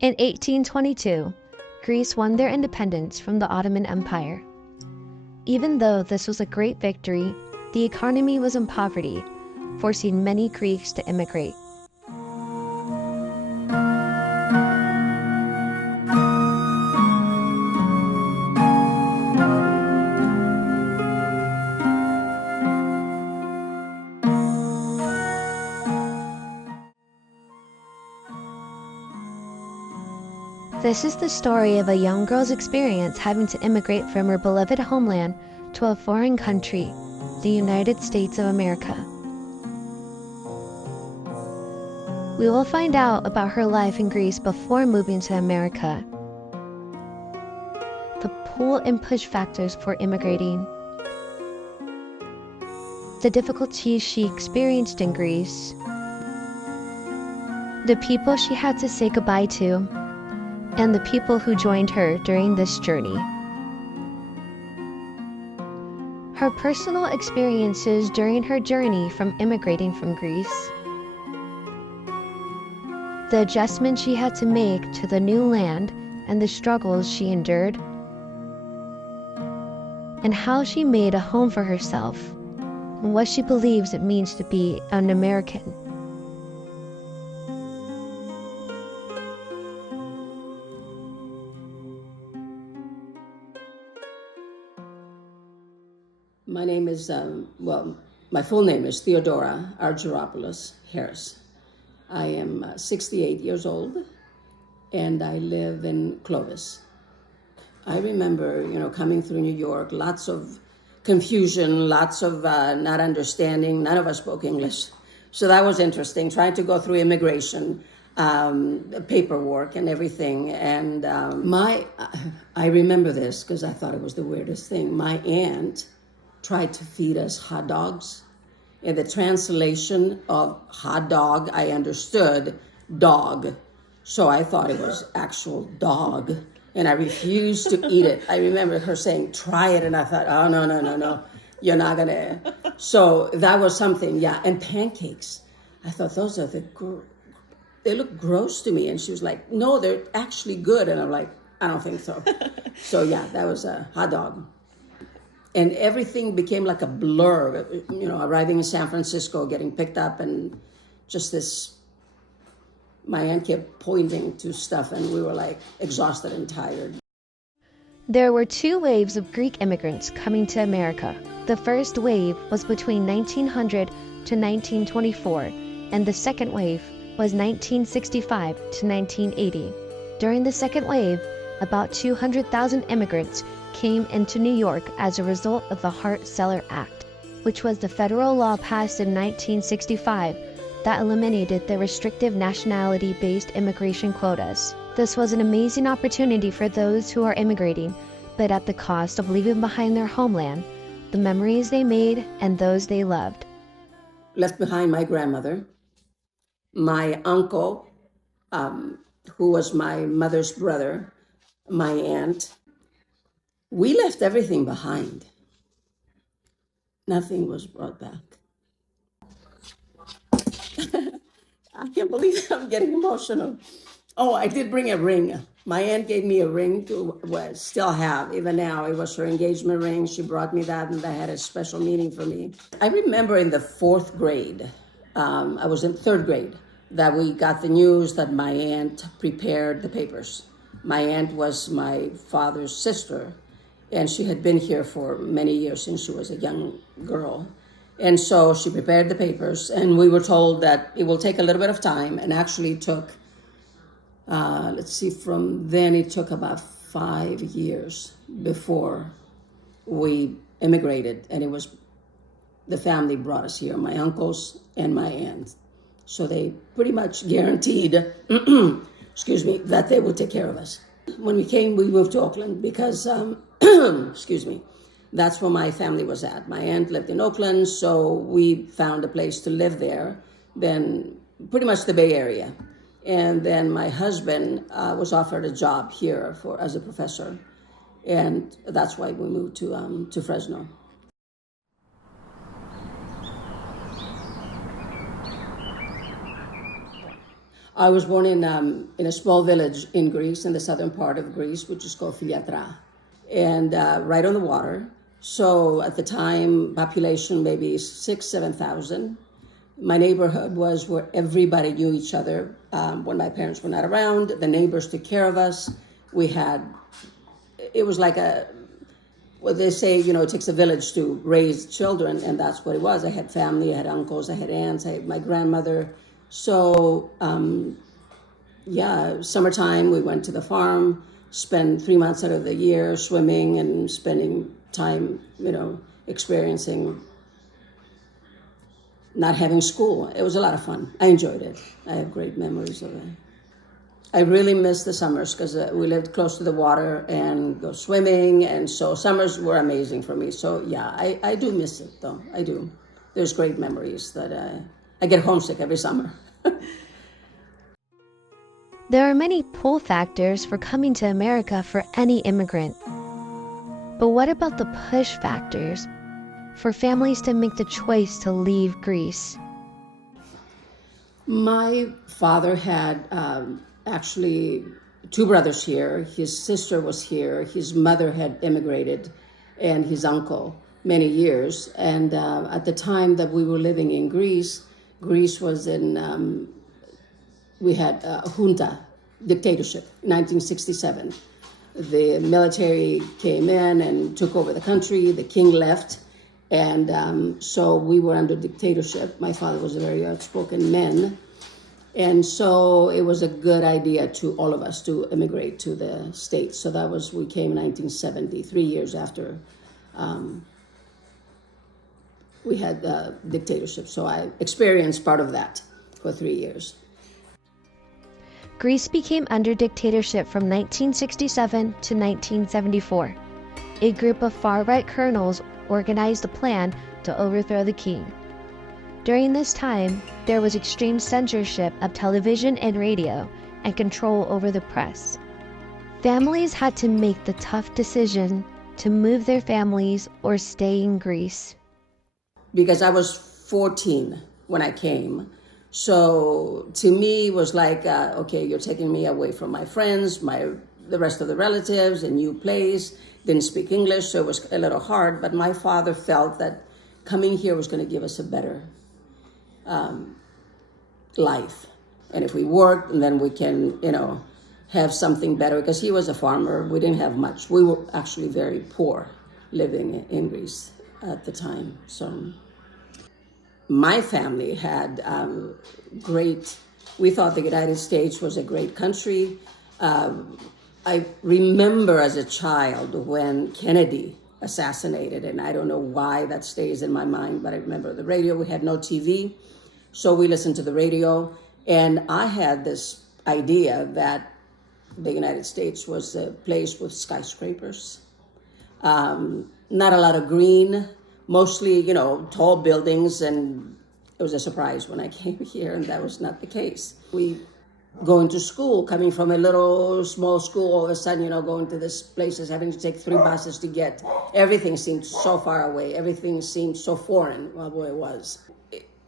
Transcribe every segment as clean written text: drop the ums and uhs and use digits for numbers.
In 1822, Greece won their independence from the Ottoman Empire. Even though this was a great victory, the economy was in poverty, forcing many Greeks to immigrate. This is the story of a young girl's experience having to immigrate from her beloved homeland to a foreign country, the United States of America. We will find out about her life in Greece before moving to America, the pull and push factors for immigrating, the difficulties she experienced in Greece, the people she had to say goodbye to, and the people who joined her during this journey. Her personal experiences during her journey from immigrating from Greece, the adjustments she had to make to the new land and the struggles she endured, and how she made a home for herself, and what she believes it means to be an American. My name is, my full name is Theodora Argyropoulous-Harris. I am 68 years old, and I live in Clovis. I remember, coming through New York, lots of confusion, lots of not understanding. None of us spoke English. So that was interesting, trying to go through immigration, paperwork and everything. And I remember this because I thought it was the weirdest thing. My aunt tried to feed us hot dogs. In the translation of hot dog, I understood dog. So I thought it was actual dog, and I refused to eat it. I remember her saying, try it, and I thought, oh, no, you're not gonna. So that was something, yeah. And pancakes, I thought those are they look gross to me. And she was like, no, they're actually good. And I'm like, I don't think so. So yeah, that was a hot dog. And everything became like a blur, arriving in San Francisco, getting picked up, and just this, my aunt kept pointing to stuff, and we were like exhausted and tired. There were two waves of Greek immigrants coming to America. The first wave was between 1900 to 1924, and the second wave was 1965 to 1980. During the second wave, about 200,000 immigrants came into New York as a result of the Hart-Celler Act, which was the federal law passed in 1965 that eliminated the restrictive nationality-based immigration quotas. This was an amazing opportunity for those who are immigrating, but at the cost of leaving behind their homeland, the memories they made, and those they loved. Left behind my grandmother, my uncle, who was my mother's brother, my aunt. We left everything behind. Nothing was brought back. I can't believe I'm getting emotional. Oh, I did bring a ring. My aunt gave me a ring to still have, even now. It was her engagement ring. She brought me that, and that had a special meaning for me. I remember in the fourth grade, I was in third grade, that we got the news that my aunt prepared the papers. My aunt was my father's sister, and she had been here for many years since she was a young girl. And so she prepared the papers, and we were told that it will take a little bit of time, and actually took, from then it took about 5 years before we immigrated, and the family brought us here, my uncles and my aunt. So they pretty much guaranteed, that they would take care of us. When we came, we moved to Oakland because, that's where my family was at. My aunt lived in Oakland, so we found a place to live there, then pretty much the Bay Area. And then my husband was offered a job here as a professor, and that's why we moved to Fresno. I was born in a small village in Greece, in the southern part of Greece, which is called Philiatra, and right on the water. So at the time, population maybe 7,000. My neighborhood was where everybody knew each other. When my parents were not around, the neighbors took care of us. It was like what they say, it takes a village to raise children, and that's what it was. I had family, I had uncles, I had aunts, I had my grandmother. So, summertime, we went to the farm, spent 3 months out of the year swimming and spending time, experiencing not having school. It was a lot of fun. I enjoyed it. I have great memories of it. I really miss the summers because we lived close to the water and go swimming, and so summers were amazing for me. So yeah, I do miss it though. I do. There's great memories that I get homesick every summer. There are many pull factors for coming to America for any immigrant. But what about the push factors for families to make the choice to leave Greece? My father had actually 2 brothers here. His sister was here. His mother had immigrated, and his uncle many years. And at the time that we were living in Greece, Greece was in, we had a junta, dictatorship, 1967. The military came in and took over the country. The king left. And so we were under dictatorship. My father was a very outspoken man. And so it was a good idea to all of us to immigrate to the States. So we came in 1970, 3 years after we had the dictatorship. So I experienced part of that for 3 years. Greece became under dictatorship from 1967 to 1974. A group of far-right colonels organized a plan to overthrow the king. During this time, there was extreme censorship of television and radio and control over the press. Families had to make the tough decision to move their families or stay in Greece. Because I was 14 when I came. So to me, it was like, okay, you're taking me away from my friends, the rest of the relatives, a new place, didn't speak English, so it was a little hard. But my father felt that coming here was going to give us a better life. And if we worked, and then we can, have something better. Because he was a farmer, we didn't have much. We were actually very poor living in Greece at the time. So my family had we thought the United States was a great country. I remember as a child when Kennedy assassinated, and I don't know why that stays in my mind, but I remember the radio. We had no TV, so we listened to the radio, and I had this idea that the United States was a place with skyscrapers, not a lot of green, mostly, tall buildings, and it was a surprise when I came here, and that was not the case. We going to school, coming from a little small school, all of a sudden, going to this places, having to take 3 buses to get, everything seemed so far away. Everything seemed so foreign. Well, boy, it was.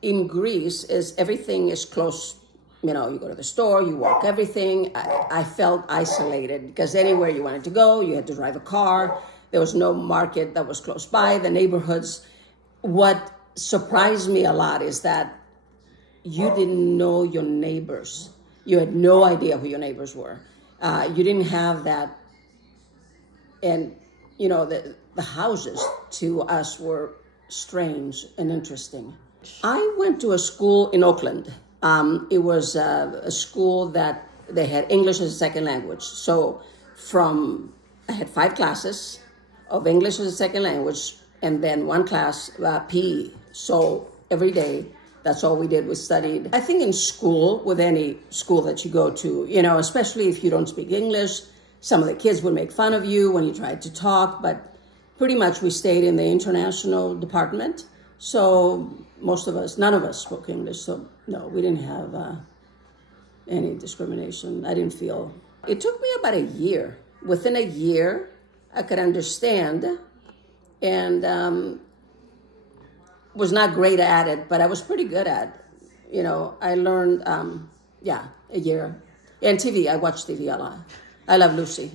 In Greece, everything is close. You go to the store, you walk everything. I felt isolated because anywhere you wanted to go, you had to drive a car. There was no market that was close by. The neighborhoods. What surprised me a lot is that you didn't know your neighbors. You had no idea who your neighbors were. You didn't have that. And, the houses to us were strange and interesting. I went to a school in Oakland. It was a school that they had English as a second language. So I had 5 classes of English as a second language, and then 1 class PE. So every day, that's all we did, was studied. I think in school, with any school that you go to, especially if you don't speak English, some of the kids would make fun of you when you tried to talk, but pretty much we stayed in the international department. So none of us spoke English. So no, we didn't have any discrimination. I didn't feel. It took me about a year. Within a year, I could understand, and was not great at it, but I was pretty good at it. I learned Yeah, a year. And TV, I watch TV a lot. I love Lucy.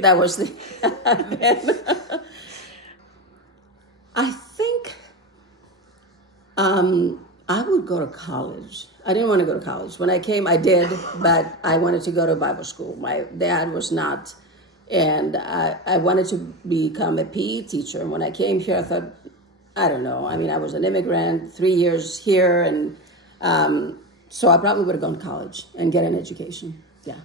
That was the. I think I would go to college. I didn't want to go to college. When I came, I did, but I wanted to go to Bible school. My dad was not, and I wanted to become a PE teacher. And when I came here, I thought, I don't know. I mean, I was an immigrant, 3 years here, and so I probably would have gone to college and get an education. Yeah.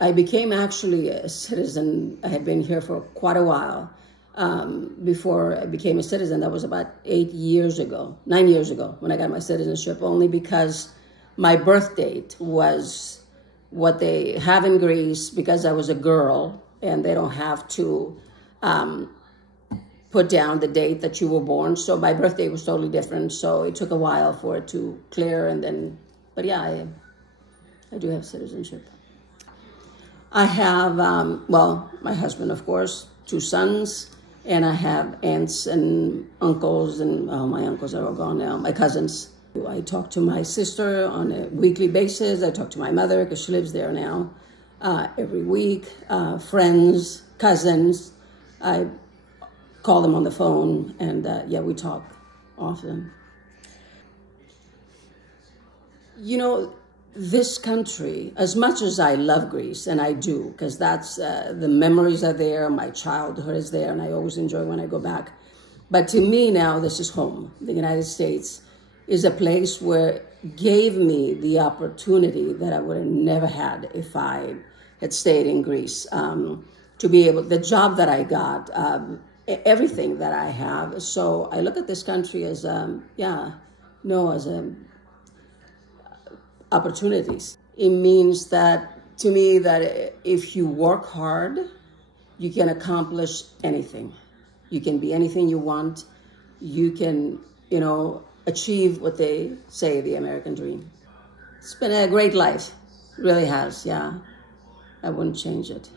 I became actually a citizen. I had been here for quite a while. Before I became a citizen. That was about 9 years ago, when I got my citizenship, only because my birth date was what they have in Greece, because I was a girl and they don't have to put down the date that you were born. So my birth date was totally different. So it took a while for it to clear. And then, but yeah, I do have citizenship. I have, my husband, of course, 2 sons. And I have aunts and uncles, and my uncles are all gone now, my cousins. I talk to my sister on a weekly basis. I talk to my mother because she lives there now every week. Friends, cousins, I call them on the phone, and we talk often. You know, this country, as much as I love Greece, and I do, because that's the memories are there, my childhood is there, and I always enjoy when I go back. But to me now, this is home. The United States is a place where it gave me the opportunity that I would have never had if I had stayed in Greece. To be able, the job that I got, everything that I have. So I look at this country as, opportunities. It means that, to me, that if you work hard, you can accomplish anything. You can be anything you want. You can, achieve what they say, the American dream. It's been a great life. It really has, yeah. I wouldn't change it.